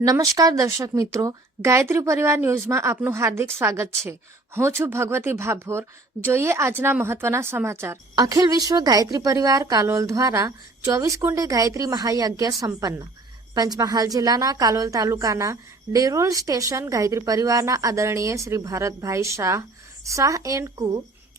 નમસ્કાર દર્શક મિત્રો, ગાયત્રી પરિવાર ન્યૂઝમાં આપનું હાર્દિક સ્વાગત છે. હું છું ભગવતી ભાભોર. જોઈએ આજના મહત્વના સમાચાર. અખિલ વિશ્વ ગાયત્રી પરિવાર કાલોલ દ્વારા ચોવીસ કુંડે ગાયત્રી મહાયજ્ઞ સંપન્ન. પંચમહાલ જિલ્લાના કાલોલ તાલુકાના ડેરોલ સ્ટેશન ગાયત્રી પરિવારના આદરણીય શ્રી ભારતભાઈ શાહ શાહ એન્ડ કુ,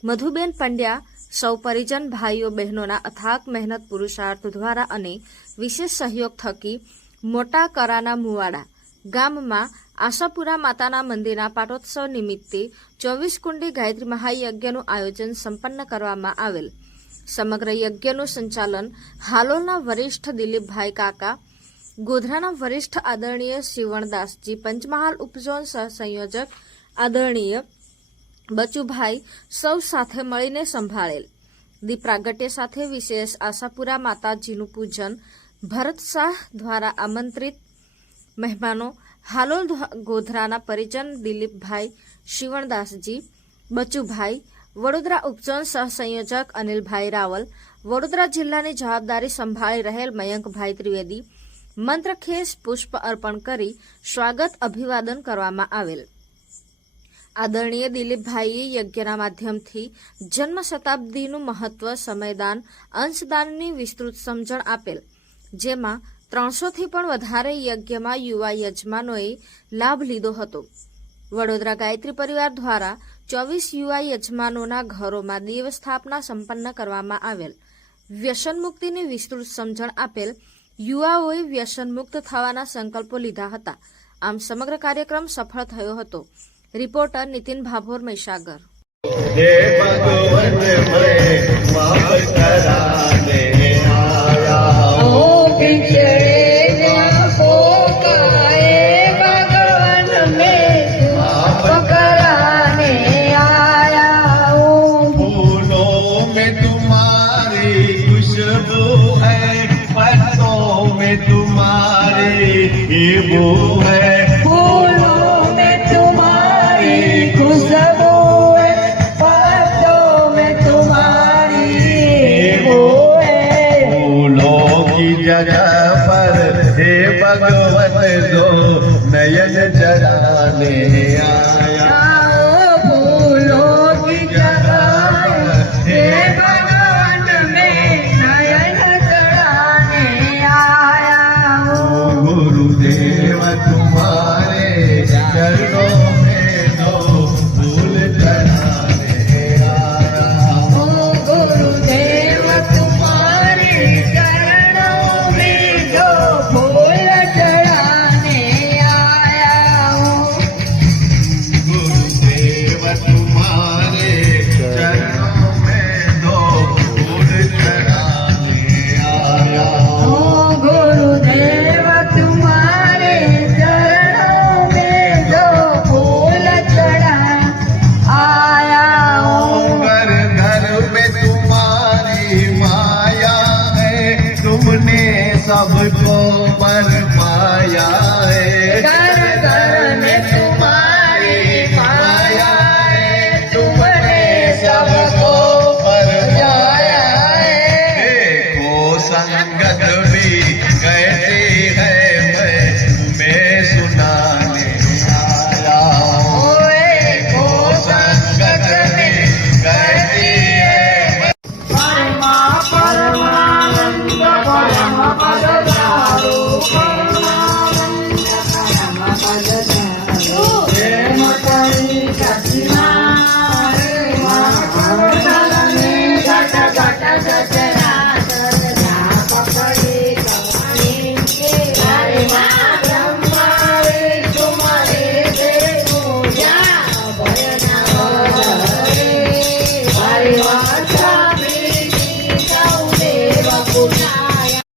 મધુબેન પંડ્યા, સૌ પરિજન ભાઈઓ બહેનોના અથાક મહેનત પુરુષાર્થ દ્વારા અને વિશેષ સહયોગ થકી મોટા કરાના મુવાડા ગામમાં આશાપુરા માતાના મંદિરના પાટોત્સવ નિમિત્તે ચોવીસ કુંડી ગાયત્રી મહાયજ્ઞનું આયોજન સંપન્ન કરવામાં આવેલ. સમગ્ર યજ્ઞનું સંચાલન હાલોલના વરિષ્ઠ દિલીપભાઈ કાકા, ગોધરાના વરિષ્ઠ આદરણીય શિવણદાસજી પંચમહાલ ઉપઝોન સહસંયોજક આદરણીય બચુભાઈ સૌ સાથે મળીને સંભાળેલ. દીપ પ્રાગટ્ય સાથે વિશેષ આશાપુરા માતાજીનું પૂજન ભરત શાહ દ્વારા આમંત્રિત મહેમાનો હાલોલ ગોધરાના પરિજન દિલીપભાઈ શિવણદાસજી, બચુભાઈ, વડોદરા ઉપઝોન સહસંયોજક અનિલભાઈ રાવલ, વડોદરા જિલ્લાની જવાબદારી સંભાળી રહેલ મયંકભાઈ ત્રિવેદી મંત્રખેસ પુષ્પ અર્પણ કરી સ્વાગત અભિવાદન કરવામાં આવેલ. આદરણીય દિલીપભાઈએ યજ્ઞના માધ્યમથી જન્મ શતાબ્દીનું મહત્વ સમયદાન, અંશદાનની વિસ્તૃત સમજણ આપેલ. જેમાં ત્રણસોથી પણ વધારે યજ્ઞમાં યુવા યજમાનોએ લાભ લીધો હતો. વડોદરા ગાયત્રી પરિવાર દ્વારા ચોવીસ યુવા યજમાનોના ઘરોમાં દેવ સ્થાપના સંપન્ન કરવામાં આવેલ. વ્યસનમુક્તિની વિસ્તૃત સમજણ આપેલ યુવાઓએ વ્યસન મુક્ત થવાના સંકલ્પો લીધા હતા. આમ સમગ્ર કાર્યક્રમ સફળ થયો હતો. રિપોર્ટર નીતિન ભાભોર મહીસાગર. तुम्हारी बू है फूलों में तुम्हारी खुशबू है पत्तों में तुम्हारी वो है फूलों की जगह पर हे भगवत दो नयन जराने आया ಶರಣೋ Padre. Emma Carmen Casina.